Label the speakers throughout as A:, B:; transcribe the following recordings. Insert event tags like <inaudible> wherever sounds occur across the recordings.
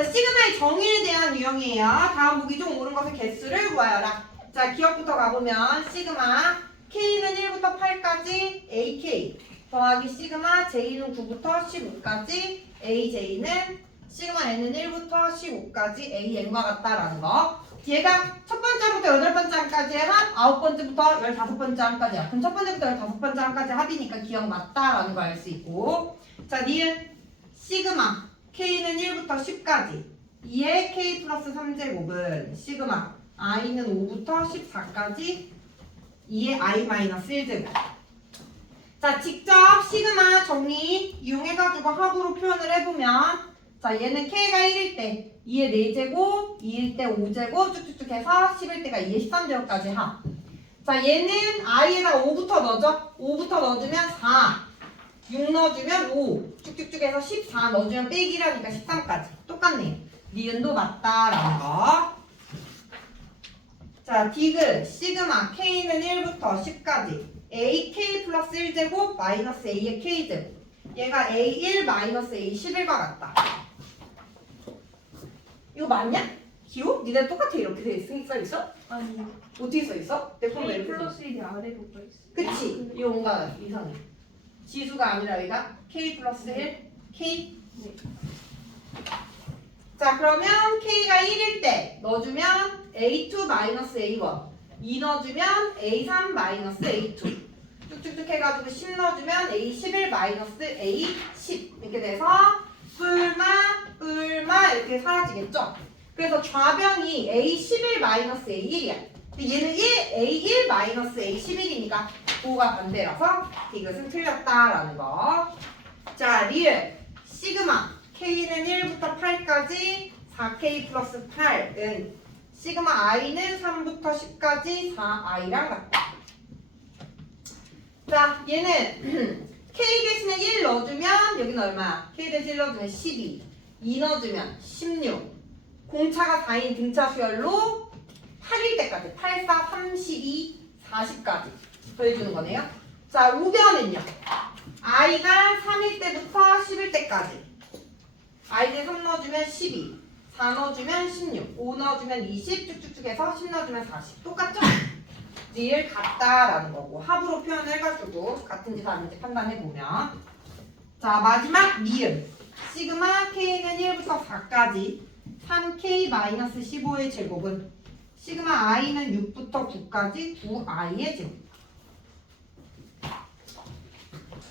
A: 자, 시그마의 정의에 대한 유형이에요. 다음 보기 중 옳은 것의 개수를 구하여라. 자, 기억부터 가보면 시그마 K는 1부터 8까지 AK 더하기 시그마 J는 9부터 15까지 AJ는 시그마 N은 1부터 15까지 AN과 같다라는 거. 얘가 첫 번째부터 여덟 번째 항까지 한 아홉 번째부터 열다섯 번째 항까지야. 그럼 첫 번째부터 열다섯 번째 항까지 합이니까 기억 맞다라는 거 알 수 있고. 자, 니은 시그마 K는 1부터 10까지. 2의 K 플러스 3제곱은 시그마. I는 5부터 14까지. 2의 I 마이너스 1제곱. 자 직접 시그마 정리 이용해가지고 합으로 표현을 해보면 자 얘는 K가 1일 때 2의 4제곱 2일 때 5제곱 쭉쭉쭉 해서 10일 때가 2의 13제곱까지 합. 자 얘는 I에다 5부터 넣어줘. 5부터 넣어주면 4 6 넣어주면 5 쭉쭉쭉 해서 14 넣어주면 빼기라니까 13까지 똑같네요 니은도 맞다라는 거. 자, 디귿, 시그마, K는 1부터 10까지 AK 플러스 1제곱 마이너스 A의 K제곱 얘가 A1 마이너스 A11과 같다 이거 맞냐? 기호? 니네 똑같아 이렇게 돼 있, 써 있어?
B: 아니
A: 어떻게 써 있어? 내 폰에
B: K
A: 이렇게 써
B: 플러스 1이 아래 붙어 있어.
A: 그치? 이거 뭔가 이상해 지수가 아니라 여기가 K 플러스 1 K.
B: 네.
A: 자 그러면 K가 1일 때 넣어주면 A2 마이너스 A1 2 넣어주면 A3 마이너스 A2 쭉쭉쭉 해가지고 10 넣어주면 A11 마이너스 A10 이렇게 돼서 뿔마 뿔마 이렇게 사라지겠죠? 그래서 좌변이 A11 마이너스 A1이야. 근데 얘는 1, A1 마이너스 A11이니까 그거가 반대라서 이것은 틀렸다라는 거. 자, 리을 시그마 K는 1부터 8까지 4K 플러스 8은 시그마 I는 3부터 10까지 4I랑 같다. 자, 얘는 <clears throat> K 대신에 1 넣어주면 여기는 얼마야? K 대신 1 넣어주면 12 2 넣어주면 16 공차가 4인 등차 수열로 8일 때까지 8, 4, 32, 40까지 더해주는 거네요. 자, 우변은요. i가 3일 때부터 10일 때까지. i를 3 넣어주면 12, 4 넣어주면 16, 5 넣어주면 20, 쭉쭉쭉 해서 10 넣어주면 40. 똑같죠? 리을 같다라는 거고 합으로 표현을 해가지고 같은지 다른지 판단해보면 자 마지막 미음 시그마 k는 1부터 4까지 3k-15의 제곱은 시그마 i는 6부터 9까지 9i의 제곱.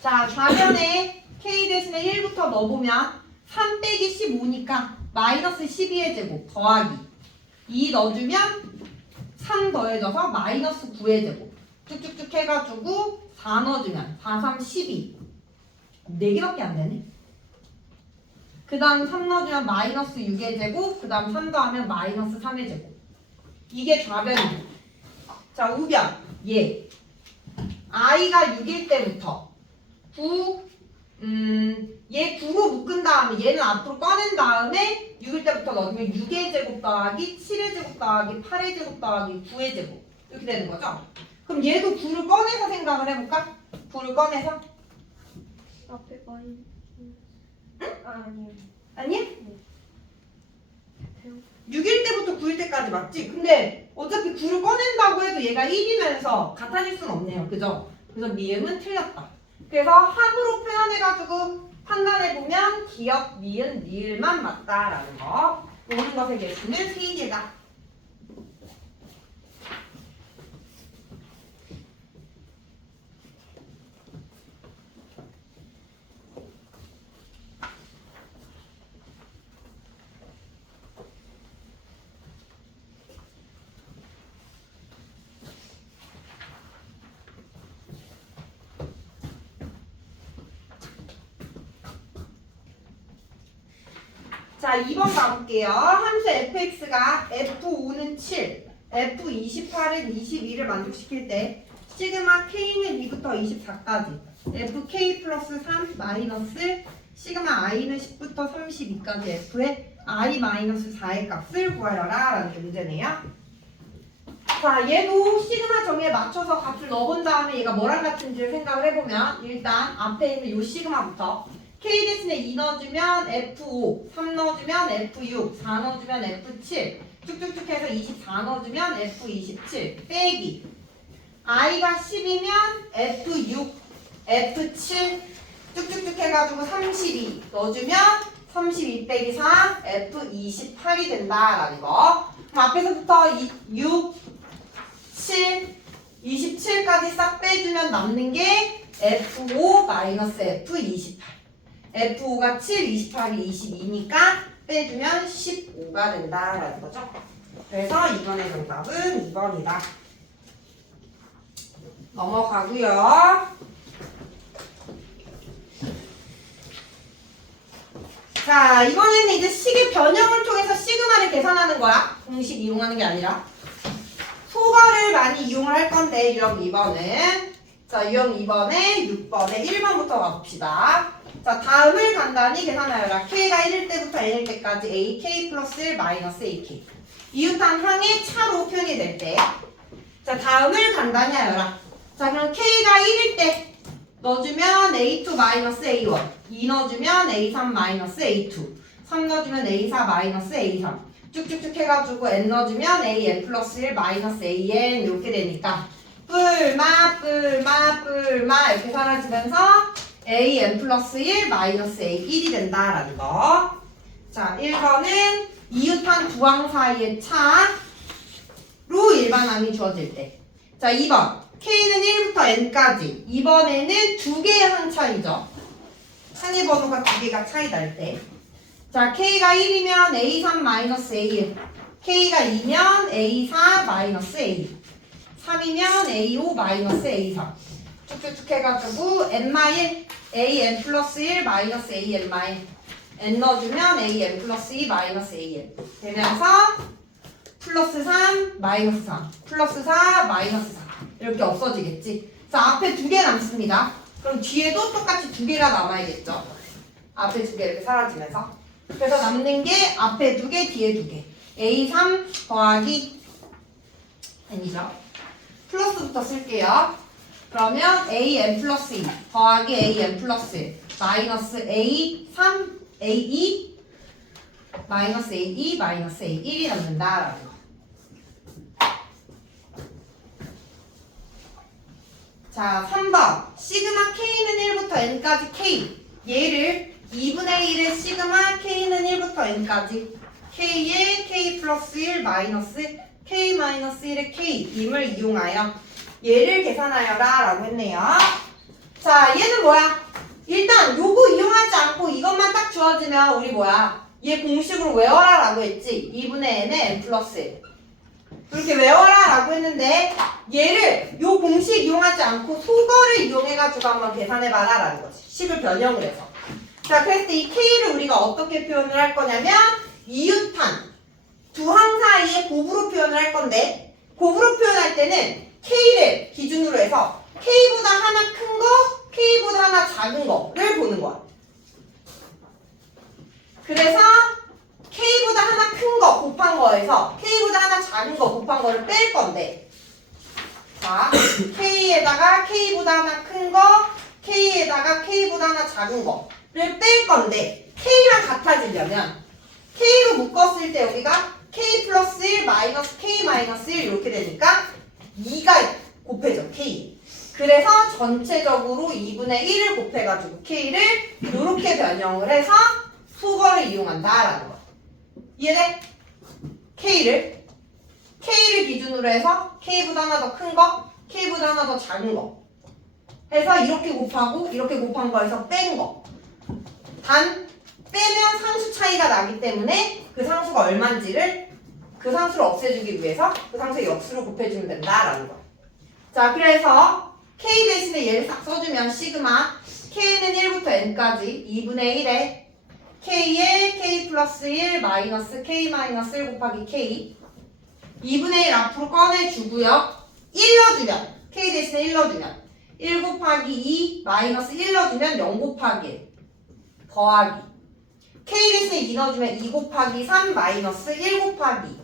A: 자, 좌변에 k 대신에 1부터 넣어보면 3 빼기 15니까 마이너스 12의 제곱 더하기 2 넣어주면 3 더해져서 마이너스 9의 제곱 쭉쭉쭉 해가지고 4 넣어주면 4, 3, 12 4개밖에 안 되네. 그 다음 3 넣어주면 마이너스 6의 제곱 그 다음 3 더하면 마이너스 3의 제곱 이게 좌변이고 자 우변 얘 i가 6일 때부터 9 음, 얘 9로 묶은 다음에 얘는 앞으로 꺼낸 다음에 6일 때부터 넣으면 6의 제곱 더하기 7의 제곱 더하기 8의 제곱 더하기 9의 제곱 이렇게 되는 거죠 그럼 얘도 9를 꺼내서 생각을 해볼까? 9를 꺼내서
B: 앞에 많이. 아 아니요.
A: 아니? 6일 때부터 9일 때까지 맞지? 근데 어차피 9를 꺼낸다고 해도 얘가 1이면서 같아질 수는 없네요. 그죠? 그래서 미음은 틀렸다. 그래서 합으로 표현해가지고 판단해보면 기억, 니은, 니을만 맞다라는 거. 모든 것의 개수는 3개다. 자, 2번 가볼게요. 함수 fx가 f5는 7, f28은 22를 만족시킬 때 시그마 k는 2부터 24까지 fk 플러스 3 마이너스 시그마 i는 10부터 32까지 f의 i 마이너스 4의 값을 구하여라 라는 게 문제네요. 자, 얘도 시그마 정의에 맞춰서 값을 넣어본 다음에 얘가 뭐랑 같은지를 생각을 해보면 일단 앞에 있는 요 시그마부터 K 대신에 2 넣어주면 F5, 3 넣어주면 F6, 4 넣어주면 F7, 쭉쭉쭉 해서 24 넣어주면 F27, 빼기. I가 10이면 F6, F7, 쭉쭉쭉 해가지고 32 넣어주면 32 빼기 4, F28이 된다라는 거. 앞에서부터 2, 6, 7, 27까지 싹 빼주면 남는 게 F5 마이너스 F28. F5가 7, 28이 22니까 빼주면 15가 된다라는 거죠. 그래서 이번의 정답은 2번이다. 넘어가고요. 자, 이번에는 이제 식의 변형을 통해서 시그마를 계산하는 거야. 공식 이용하는 게 아니라. 소거를 많이 이용을 할 건데, 유형 2번은. 자, 유형 2번에 6번에 1번부터 가봅시다. 자, 다음을 간단히 계산하여라. K가 1일 때부터 N일 때까지 AK 플러스 1 마이너스 AK. 이웃한 항의 차로 표현이 될 때. 자, 다음을 간단히 하여라. 자, 그럼 K가 1일 때 넣어주면 A2 마이너스 A1. 2 넣어주면 A3 마이너스 A2. 3 넣어주면 A4 마이너스 A3. 쭉쭉쭉 해가지고 N 넣어주면 AN 플러스 1 마이너스 AN 이렇게 되니까 뿔마 뿔마 뿔마 이렇게 사라지면서 AN 플러스 1 마이너스 A1이 된다라는 거. 자, 1번은 이웃한 두항 사이의 차로 일반항이 주어질 때. 자, 2번. K는 1부터 N까지. 이번에는 두 개의 항 차이죠. 항의 번호가 두 개가 차이 날 때. 자, K가 1이면 A3 마이너스 A1. K가 2면 A4 마이너스 A. 3이면 A5 마이너스 A3. 쭉쭉쭉 해가지고 N 마일 AN 플러스 1 마이너스 AN 마일. N 넣어주면 AN 플러스 2 마이너스 AN. 되면서 플러스 3 마이너스 3. 플러스 4 마이너스 4. 이렇게 없어지겠지. 자, 앞에 두 개 남습니다. 그럼 뒤에도 똑같이 두 개가 남아야겠죠. 앞에 두 개 이렇게 사라지면서. 그래서 남는 게 앞에 두 개, 뒤에 두 개. A3 더하기 N이죠. 플러스부터 쓸게요. 그러면 AN 플러스 2 더하기 AN 플러스 1 마이너스 A3, A2 마이너스 A2 마이너스 A1이 남는다라는 거. 자, 3번. 시그마 K는 1부터 N까지 K. 얘를 2분의 1의 시그마 K는 1부터 N까지 K의 K 플러스 1 마이너스 K 마이너스 1의 K 임을 이용하여 얘를 계산하여라 라고 했네요. 자, 얘는 뭐야? 일단 요거 이용하지 않고 이것만 딱 주어지면 우리 뭐야? 얘 공식으로 외워라 라고 했지. 2분의 n의 n 플러스 1. 이렇게 외워라 라고 했는데 얘를 요 공식 이용하지 않고 소거를 이용해가지고 한번 계산해봐라 라는 거지. 식을 변형을 해서. 자, 그랬을 때 이 k를 우리가 어떻게 표현을 할 거냐면 이웃한 두항 사이의 곱으로 표현을 할 건데 곱으로 표현할 때는 k를 기준으로 해서 k보다 하나 큰 거, k보다 하나 작은 거를 보는 거야. 그래서 k보다 하나 큰 거 곱한 거에서 k보다 하나 작은 거 곱한 거를 뺄 건데 자 k에다가 k보다 하나 큰 거, k에다가 k보다 하나 작은 거를 뺄 건데 k랑 같아지려면 k로 묶었을 때 여기가 k 플러스 1 마이너스 k 마이너스 1 이렇게 되니까 2가 곱해져 k 그래서 전체적으로 2분의 1을 곱해가지고 k를 이렇게 변형을 해서 소거를 이용한다라는 거 이해돼? k를 k를 기준으로 해서 k보다 하나 더 큰 거, k보다 하나 더 작은 거 해서 이렇게 곱하고 이렇게 곱한 거에서 뺀 거. 단 빼면 상수 차이가 나기 때문에 그 상수가 얼마인지를 그 상수를 없애주기 위해서 그 상수의 역수를 곱해주면 된다라는 거. 자, 그래서 k 대신에 얘를 싹 써주면 시그마 k는 1부터 n까지 2분의 1에 k에 k 플러스 1 마이너스 k 마이너스 1 곱하기 k 2분의 1 앞으로 꺼내주고요. 1 넣어주면 k 대신에 1 넣어주면 1 곱하기 2 마이너스 1 넣어주면 0 곱하기 1 더하기 k 대신에 2 넣어주면 2 곱하기 3 마이너스 1 곱하기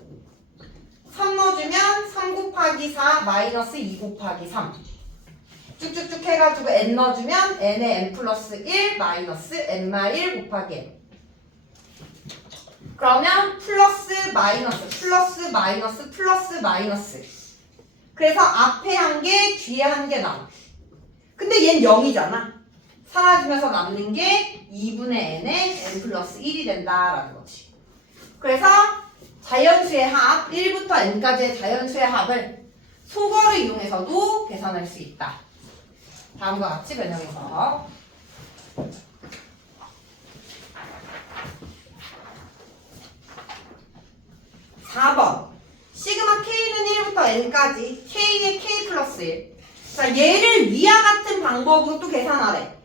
A: 3 넣어주면 3 곱하기 4 마이너스 2 곱하기 3 쭉쭉쭉 해가지고 n 넣어주면 n에 n 플러스 1 마이너스 n마 1 곱하기 n. 그러면 플러스 마이너스 플러스 마이너스 플러스 마이너스. 그래서 앞에 한 개 뒤에 한 개 남아 근데 얘는 0이잖아. 사라지면서 남는 게 2분의 n에 n 플러스 1이 된다라는 거지. 그래서 자연수의 합 1부터 n까지의 자연수의 합을 소거를 이용해서도 계산할 수 있다 다음과 같이 변형해서 4번 시그마 k는 1부터 n까지 k의 k 플러스 1. 자 얘를 위와 같은 방법으로 또 계산하래.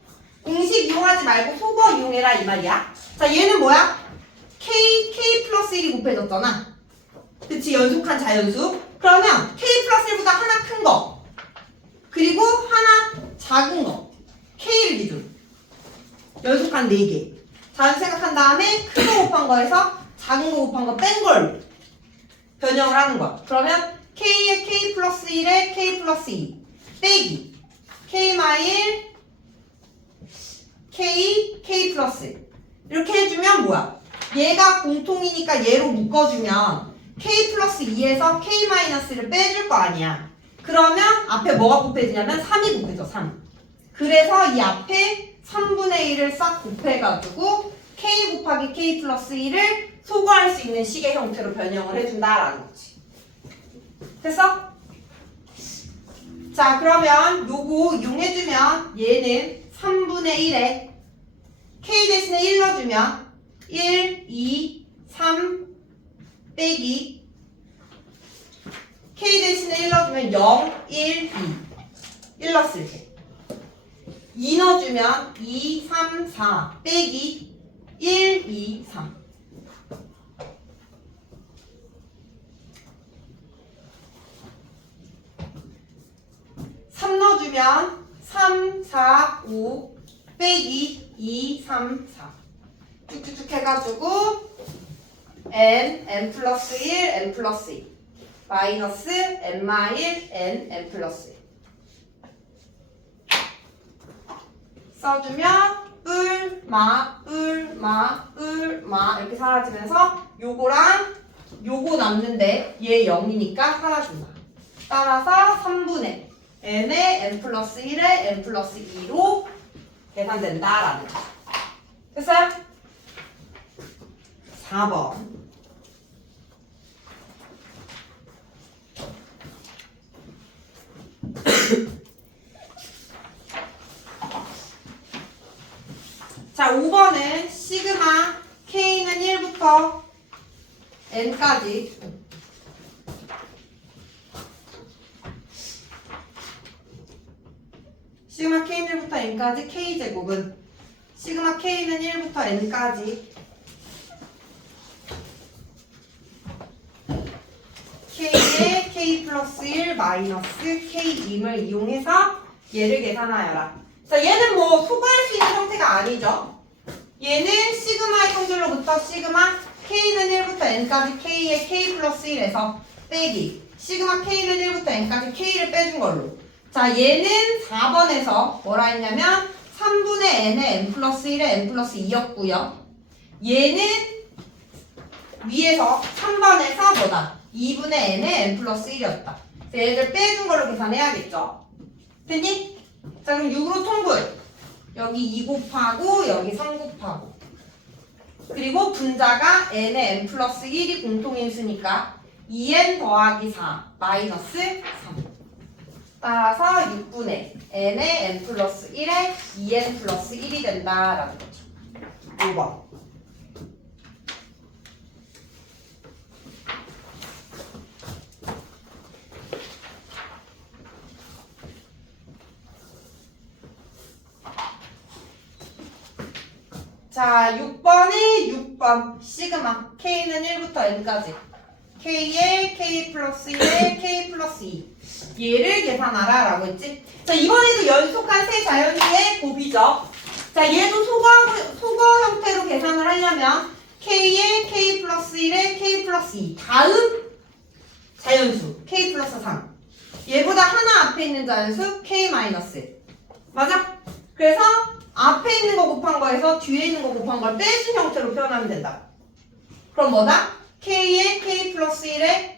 A: 공식 이용하지 말고 속어 이용해라 이 말이야. 자 얘는 뭐야? K k 플러스 1이 곱해졌잖아. 그치 연속한 자연수. 그러면 k 플러스 1보다 하나 큰 거. 그리고 하나 작은 거. k를 기준. 연속한 4개. 자연수 생각한 다음에 큰 거 곱한 거에서 작은 거 곱한 거 뺀 걸로. 변형을 하는 거야. 그러면 k의 k 플러스 1에 k 플러스 2 빼기 k 마일 k k 플러스 1 이렇게 해주면 뭐야? 얘가 공통이니까 얘로 묶어주면 k 플러스 2에서 k 마이너스를 빼줄 거 아니야. 그러면 앞에 뭐가 곱해지냐면 3이 곱해져 3. 그래서 이 앞에 3분의 1을 싹 곱해가지고 k 곱하기 k 플러스 1을 소거할 수 있는 식의 형태로 변형을 해준다라는 거지. 됐어? 자 그러면 요거 이용해주면 얘는 3분의 1에 k 대신에 1 넣어주면 1, 2, 3 빼기 k 대신에 1 넣어주면 0, 1, 2 1 넣었을 때 2 넣어주면 2, 3, 4 빼기 1, 2, 3 3 넣어주면 3, 4, 5 빼기 2, 3, 4 쭉쭉쭉 해가지고 n, n 플러스 1, n 플러스 2 마이너스 n 마일 n, n 플러스 1 써주면 뿔, 마, 뿔, 마, 뿔, 마 이렇게 사라지면서 요거랑 요거 남는데 얘 0이니까 사라진다 따라서 3분의 n의 n 플러스 1에 n 플러스 2로 계산된다라는 거. 됐어요? 4번. <coughs> 자, 5번은 시그마 k는 1부터 n까지 시그마 k는 1부터 n까지 k제곱은 시그마 k는 1부터 n까지 k의 k 플러스 1 마이너스 k임을 이용해서 얘를 계산하여라. 자, 얘는 뭐 소거할 수 있는 형태가 아니죠. 얘는 시그마의 성질로부터 시그마 k는 1부터 n까지 k의 k 플러스 1에서 빼기. 시그마 k는 1부터 n까지 k를 빼준 걸로. 자 얘는 4번에서 뭐라 했냐면 3분의 n의 n 플러스 1의 n 플러스 2였고요. 얘는 위에서 3번에서 뭐다? 2분의 n의 n 플러스 1이었다 얘를 빼준 걸로 계산해야겠죠? 됐니? 자 그럼 6으로 통분. 여기 2 곱하고 여기 3 곱하고. 그리고 분자가 n의 n 플러스 1이 공통인수니까 2n 더하기 4 마이너스 3 따라서 6분의 n의 n 플러스 1에 2n 플러스 1이 된다라는 거죠. 5번 자, 6번이 6번. 시그마. K는 1부터 n까지. K의 k 플러스 1에 k 플러스 2 얘를 계산하라 라고 했지. 자 이번에도 연속한 세 자연수의 곱이죠. 자 얘도 소거, 소거 형태로 계산을 하려면 k의 k 플러스 1에 k 플러스 2 다음 자연수. K 플러스 3 얘보다 하나 앞에 있는 자연수 k 마이너스 맞아? 그래서 앞에 있는 거 곱한 거에서 뒤에 있는 거 곱한 걸 빼준 형태로 표현하면 된다. 그럼 뭐다? k에 k 플러스 1에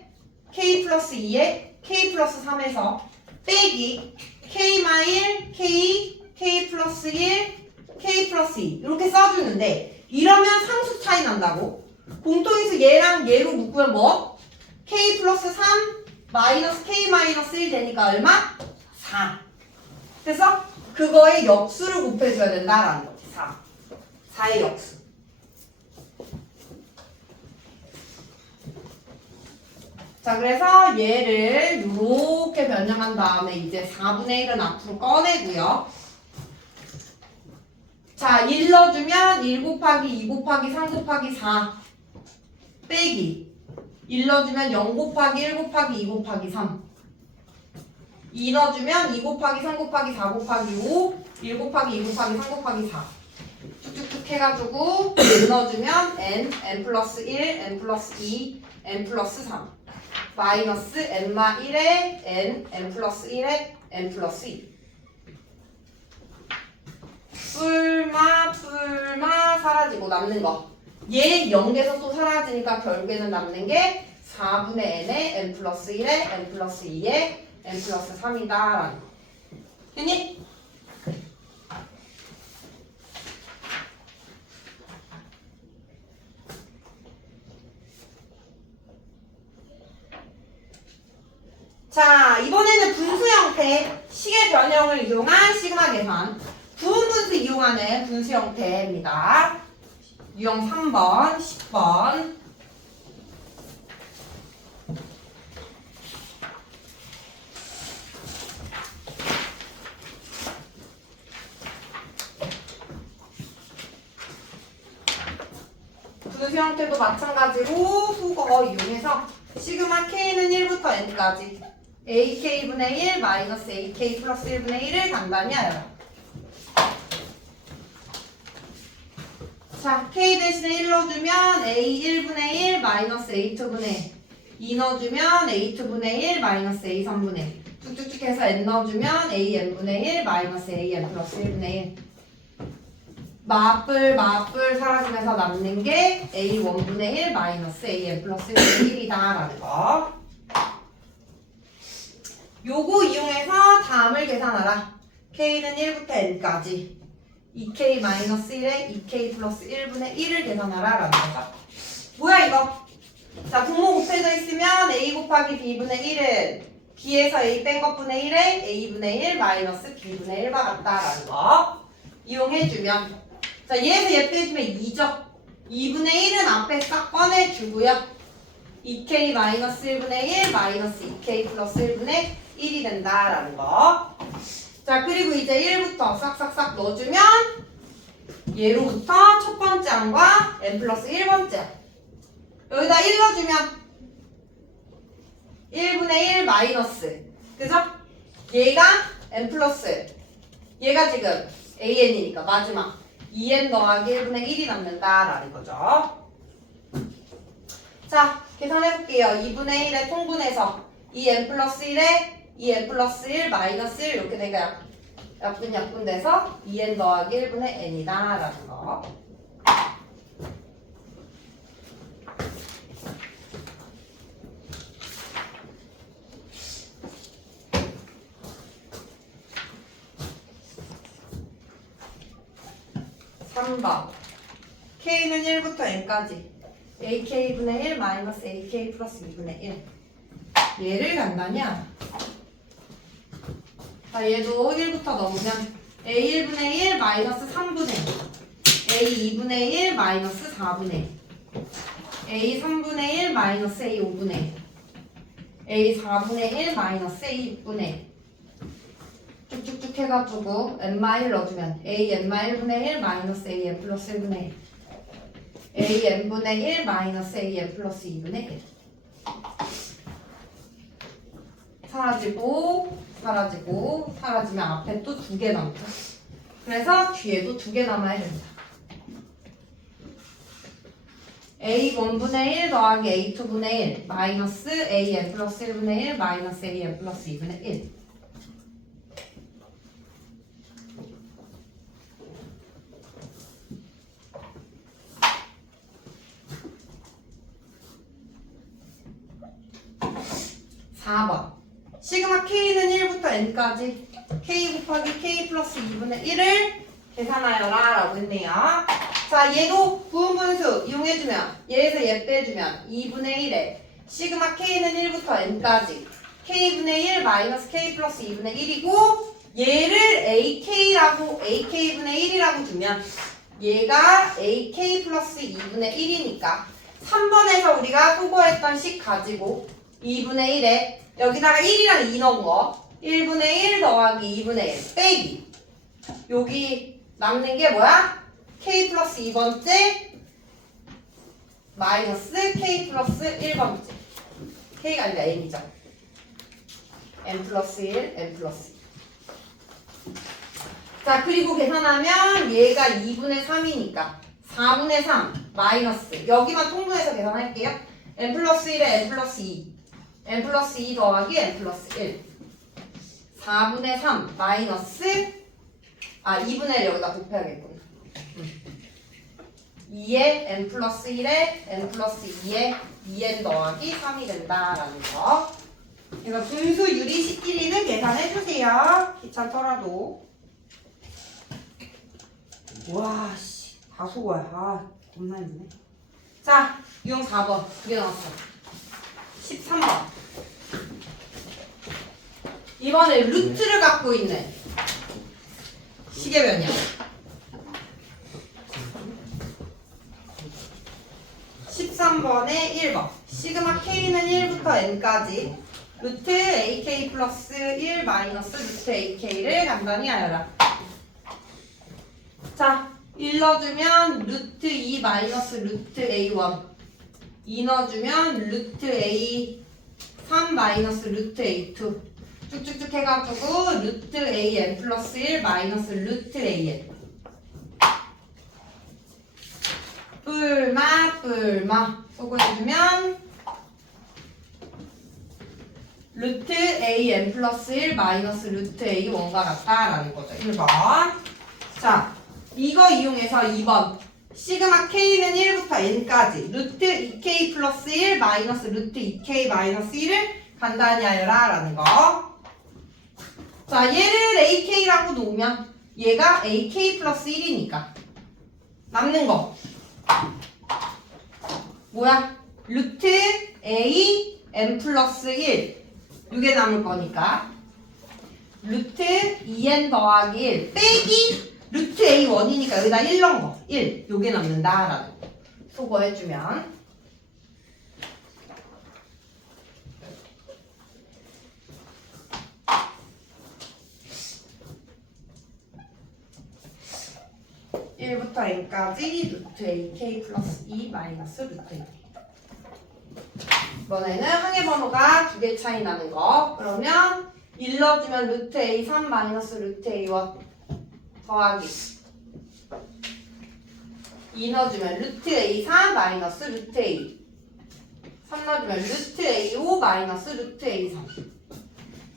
A: k 플러스 2에 k 플러스 3에서 빼기 k 마일 k k 플러스 1 k 플러스 2 이렇게 써주는데 이러면 상수 차이 난다고 공통인수 얘랑 얘로 묶으면 뭐? k 플러스 3 마이너스 k 마이너스 1 되니까 얼마? 4 그래서 그거의 역수를 곱해줘야 된다라는 거지 4 4의 역수. 자 그래서 얘를 이렇게 변형한 다음에 이제 4분의 1은 앞으로 꺼내고요. 자, 1 넣어주면 1 곱하기 2 곱하기 3 곱하기 4 빼기. 1 넣어주면 0 곱하기 1 곱하기 2 곱하기 3 2 넣어주면 2 곱하기 3 곱하기 4 곱하기 5 1 곱하기 2 곱하기 3 곱하기 4 쭉쭉쭉 해가지고 1 넣어주면 n, n 플러스 1, n 플러스 2, n 플러스 3 마이너스 n마 1에 n, n 플러스 1에 n 플러스 2 뿔마 뿔마 사라지고 남는 거. 얘 0에서 또 사라지니까 결국에는 남는 게 4분의 n에 n 플러스 1에 n 플러스 2에 n 플러스 3이다 라는 거. 됐니? 자, 이번에는 분수 형태 시계 변형을 이용한 시그마 계산. 부분 분수 이용하는 분수 형태입니다. 유형 3번, 10번. 1분의 1 마이너스 AK 플러스 1분의 1을 간단히 알아요. 자, K 대신에 1로 두면 A 1분의 1 마이너스 A2분의 2 넣어주면 A2분의 1 마이너스 A3분의 1 쭉쭉쭉 해서 N 넣어주면 AN분의 1 마이너스 AN 플러스 1분의 1 마뿔 마뿔 사라지면서 남는 게 A1분의 1 마이너스 AN 플러스 1분의 1이다 라는 거 요거 이용해서 다음을 계산하라 k는 1부터 n까지 2k 마이너스 1에 2k 플러스 1분의 1을 계산하라 라는 거죠. 뭐야 이거? 자 분모 곱해져 있으면 a 곱하기 b분의 1은 b에서 a 뺀 것분의 1에 a분의 1 마이너스 b분의 1과 같다라는 거 이용해주면 자 얘에서 얘 빼주면 2죠. 2분의 1은 앞에 싹 꺼내주고요. 2k 마이너스 1분의 1 마이너스 2k 플러스 1분의 1이 된다라는 거. 자 그리고 이제 1부터 싹싹싹 넣어주면 얘로부터 첫 번째 항과 n 플러스 1번째. 여기다 1 넣어주면 1분의 1 마이너스. 그죠? 얘가 n 플러스. 얘가 지금 an이니까 마지막 2n 더하기 1분의 1이 남는다라는 거죠. 자 계산해볼게요. 2분의 1에 통분해서 2n 플러스 1에 2n 플러스 1 마이너스 1 이렇게 내가 약, 약분 약분 돼서 2n 더하기 1분의 n이다 라는 거. 삼번. k는 1부터 n까지. ak분의 1 마이너스 ak 플러스 2분의 1 얘를 하 자 자, 얘도 1부터 넣으면 a 1분의 1 마이너스 3분의 1 a 2분의 1 마이너스 4분의 1 a 3분의 1 마이너스 a 5분의 1 a 4분의 1 마이너스 a 6분의 1 쭉쭉쭉 해가지고 n-1 넣어주면 a n-1분의 1 마이너스 a n 플러스 1분의 1 a n분의 1 마이너스 a n 플러스 2분의 1 사라지고 사라지고 사라지면 앞에 또 두 개 남죠. 그래서 뒤에도 두 개 남아야 된다. a 1분의 1 더하기 a 2분의 1 마이너스 a n 플러스 1분의 1 마이너스 a n 플러스 2분의 1 4번 시그마 k는 1부터 n까지 k 곱하기 k 플러스 2분의 1을 계산하여라 라고 했네요. 자 얘도 부분분수 이용해주면 얘에서 얘 빼주면 2분의 1에 시그마 k는 1부터 n까지 k분의 1 마이너스 k 플러스 2분의 1이고 얘를 ak라고 ak분의 1이라고 두면 얘가 ak 플러스 2분의 1이니까 3번에서 우리가 소거했던 식 가지고 2분의 1에 여기다가 1이랑 2 넣은 거. 1분의 1 더하기 2분의 1 빼기. 여기 남는 게 뭐야? k 플러스 2번째 마이너스 k 플러스 1번째. K가 아니라 n이죠. N 플러스 1 n 플러스 2. 자 그리고 계산하면 얘가 2분의 3이니까 4분의 3 마이너스. 여기만 통분해서 계산할게요. N 플러스 1에 n 플러스 2 n 플러스 2 더하기 n 플러스 1 4분의 3 마이너스 아 2분의 1 여기다 곱해야겠구나 2에 n 플러스 1에 n 플러스 2에 2n 더하기 3이 된다라는 거. 그래서 분수 유리 11위는 계산해주세요. 귀찮더라도. 와씨. 다소거야. 아 겁나 힘드네. 자 유형 4번. 두개 나왔어 13번 이번에 루트를 갖고 있는 시계면이야. 13번에 1번. 시그마 K는 1부터 N까지 루트 AK 플러스 1 마이너스 루트 AK를 간단히 하여라. 자, 1 넣어주면 루트 2 마이너스 루트 A1 2 넣어주면 루트 A3 마이너스 루트 A2 쭉쭉쭉 해가지고 루트 an 플러스 1 마이너스 루트 an 뿔마 뿔마. 소거해주면 루트 an 플러스 1 마이너스 루트 a 원과 같다라는 거죠. 1번. 자 이거 이용해서 2번 시그마 k는 1부터 n까지 루트 2k 플러스 1 마이너스 루트 2k 마이너스 1을 간단히 하여라 라는 거. 자, 얘를 AK라고 놓으면 얘가 AK 플러스 1이니까 남는 거. 뭐야? 루트 A M 플러스 1 이게 남을 거니까. 루트 2N 더하기 1 빼기 A1이니까 여기다 1 넣은 거. 1. 요게 남는다라는 거 소거해주면. 일부터 n까지 루트 ak 플러스 2 마이너스 루트 a 이번에는 항해 번호가 두 개 차이 나는 거. 그러면 1 넣어주면 루트 a3 마이너스 루트 a1 더하기 2 넣어주면 루트 a4 마이너스 루트 a. 3 넣어주면 루트 a5 마이너스 루트 a3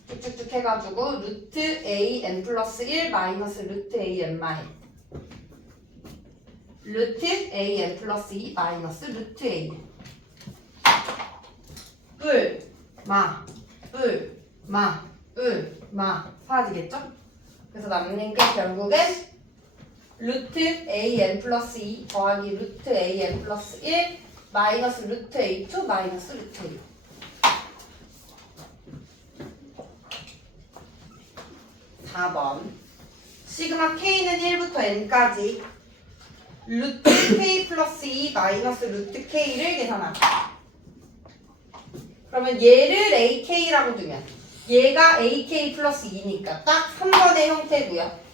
A: 쭉쭉쭉 해가지고 루트 an 플러스 1 마이너스 루트 an 마이 루트 an 플러스 2 마이너스 루트 a. 뿔, 마. 사라지겠죠? 그래서 남는 게 결국엔 루트 an 플러스 2 더하기 루트 an 플러스 1 마이너스 루트 a2 마이너스 루트 a 4번 시그마 k는 1부터 n까지 루트 k 플러스 2 마이너스 루트 k를 계산하다. 그러면 얘를 ak라고 두면 얘가 ak 플러스 2니까 딱 3번의 형태고요.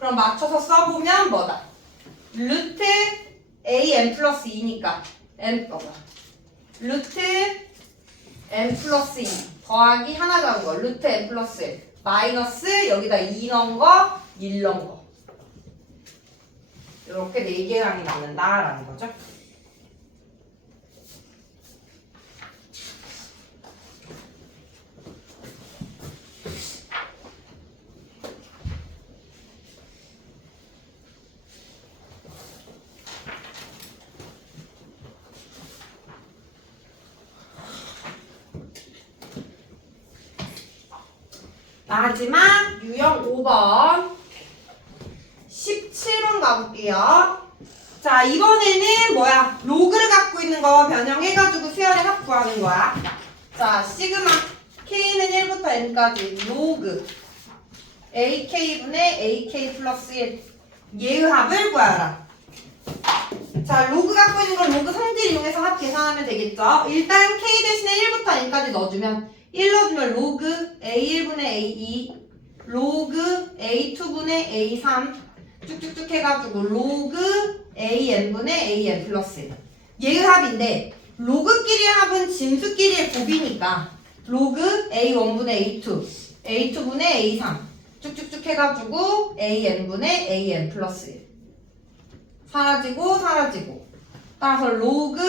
A: 그럼 맞춰서 써보면 뭐다? 루트 an 플러스 2니까 n 어, 뭐야? 루트 n 플러스 2 더하기 하나 더한 거 루트 n 플러스 1 마이너스 여기다 2 넣은 거 1 넣은 거 이렇게 네 개랑이 남는다라는 거죠. 마지막 유형 5번 17번 가볼게요. 자 이번에는 뭐야 로그를 갖고 있는 거 변형해가지고 수열의 합 구하는 거야. 자 시그마 k는 1부터 n까지 로그 ak분의 ak 플러스 1 얘의 합을 구하라. 자 로그 갖고 있는 걸 로그 성질 이용해서 합 계산하면 되겠죠. 일단 k 대신에 1부터 n까지 넣어주면 1 넣어주면 로그 a1분의 a2 로그 a2분의 a3 쭉쭉쭉 해가지고 로그 an분의 an 플러스. 1 얘의 합인데 로그끼리의 합은 진수끼리의 곱이니까 로그 a1분의 a2 a2분의 a3 쭉쭉쭉 해가지고 an분의 an 플러스. 1 사라지고 사라지고. 따라서 로그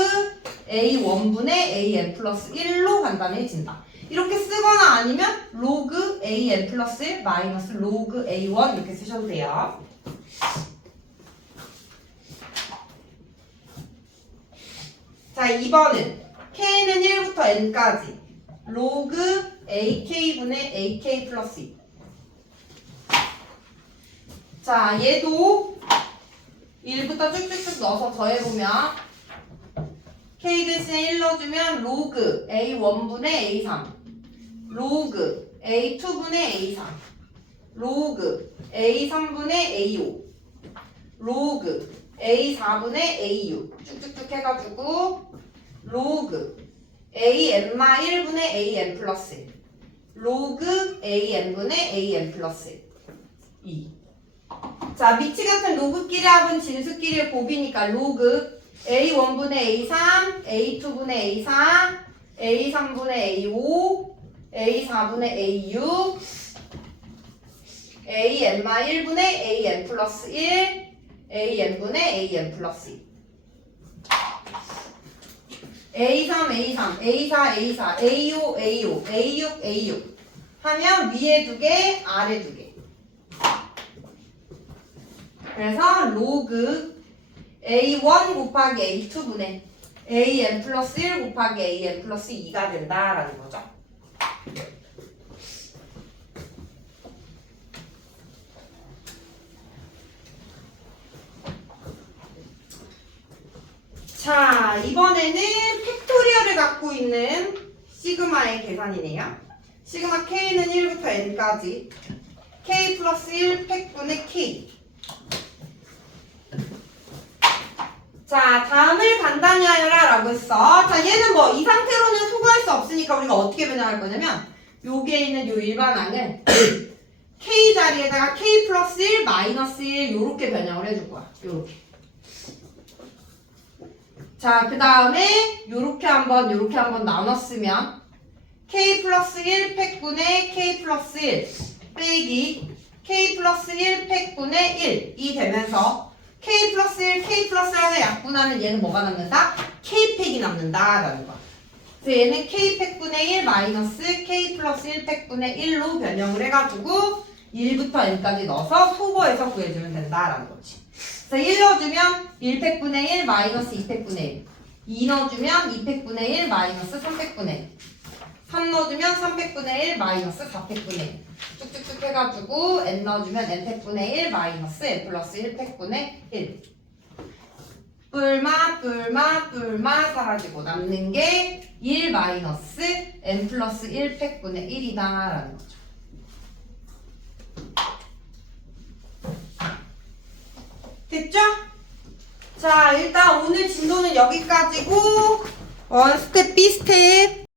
A: a1분의 an 플러스 1로 간단해진다 이렇게 쓰거나 아니면 로그 an 플러스 1 마이너스 로그 a1 이렇게 쓰셔도 돼요. 자 2번은 k는 1부터 n까지 로그 ak분의 ak 플러스 2 자, 얘도 1부터 쭉쭉쭉 넣어서 더해보면 k 대신에 1 넣어주면 로그 a1분의 a3 로그 a2분의 a3. 로그 a3분의 a5. 로그 a4분의 a6. 쭉쭉쭉 해가지고 로그 an-1분의 an 플러스. 1 로그 an분의 an 플러스. 2 자, 미치 같은 로그끼리 합은 진수끼리의 곱이니까 로그 a1분의 a3, a2분의 a4, a3분의 a5, a4분의 a6, an-1분의 an 플러스 1, an분의 an 플러스 2. a3, a3, a4, a4, a5, a5, a6, a6 하면 위에 두 개, 아래 두 개. 그래서 로그 a1 곱하기 a2분의 an 플러스 1 곱하기 an 플러스 2가 된다라는 거죠. 자, 이번에는 팩토리얼을 갖고 있는 시그마의 계산이네요. 시그마 k는 1부터 n까지 k 플러스 1 팩분의 k 자, 다음을 간단히 하여라 라고 했어. 자, 얘는 뭐 이 상태로는 소구할 수 없으니까 우리가 어떻게 변형할 거냐면 여기에 있는 요 일반항을 <clears throat> k 자리에다가 k 플러스 1 마이너스 1 요렇게 변형을 해줄 거야. 요렇게. 자, 그 다음에 요렇게 한번 요렇게 한번 나눴으면 k 플러스 1 팩분의 k 플러스 1 빼기 k 플러스 1 팩분의 1이 되면서 k 플러스 1, k 플러스 1에 약분하면 얘는 뭐가 남는다? k 팩이 남는다라는 거야. 그래서 얘는 k 팩분의 1 마이너스 k 플러스 1 팩분의 1로 변형을 해가지고 1부터 n까지 넣어서 소거해서 구해주면 된다라는 거지. 그래서 1 넣어주면 1팩분의 1 마이너스 2팩분의 1 2 넣어주면 2팩분의 1 마이너스 3팩분의 1 3 넣어주면 3팩분의 1 마이너스 4팩분의 1 쭉쭉쭉 해가지고 n 넣어주면 n팩분의 1 마이너스 n 플러스 1팩분의 1 뿔마 뿔마 뿔마 사라지고 남는 게 1 마이너스 n 플러스 1팩분의 1이다 라는 거죠. 됐죠? 자 일단 오늘 진도는 여기까지고 원 스텝 B 스텝